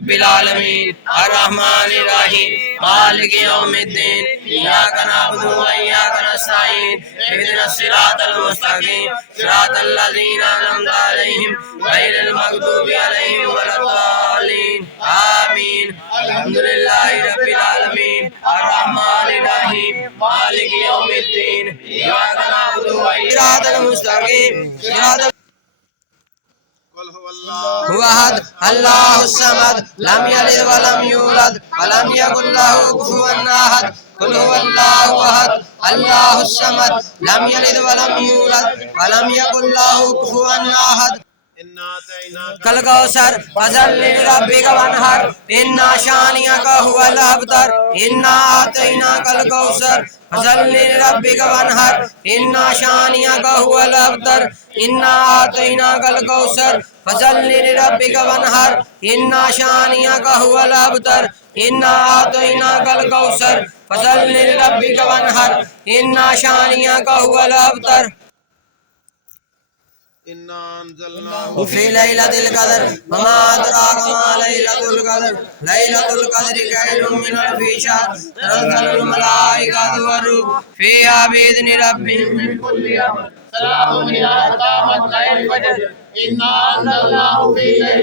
رب العالمين الرحمن الرحيم مالك يوم الدين إياك نعبد وإياك نستعين اهدنا الصراط المستقيم صراط الذين أنعمت عليهم غير المغضوب عليهم ولا الضالين آمين الحمد لله رب العالمين الرحمن الرحيم مالك يوم الدين إياك نعبد وإياك نستعين صراط هو أحد الله الصمد لم يلد ولم يولد ولم يكن له كفوا أحد قل هو الله أحد الله الصمد لم يلد ولم يولد ولم يكن له كفوا أحد كالكوثر فصل لربك وانحر إن شانئك هو الأبتر إنا أعطيناك الكوثر فصل لربك وانحر إن شانئك هو الأبتر إنا أعطيناك الكوثر فصل لربك وانحر إن شانئك هو الأبتر إنا أعطيناك الكوثر فصل لربك وانحر إن شانئك هو الأبتر في ليلة القدر وما أدراك ما ليلة القدر ليلة القدر خير من ألف شهر تنزل الملائكة والروح فيها بإذن ربهم من كل أمر سلام هي حتى مطلع الفجر إنا أنزلناه في ليلة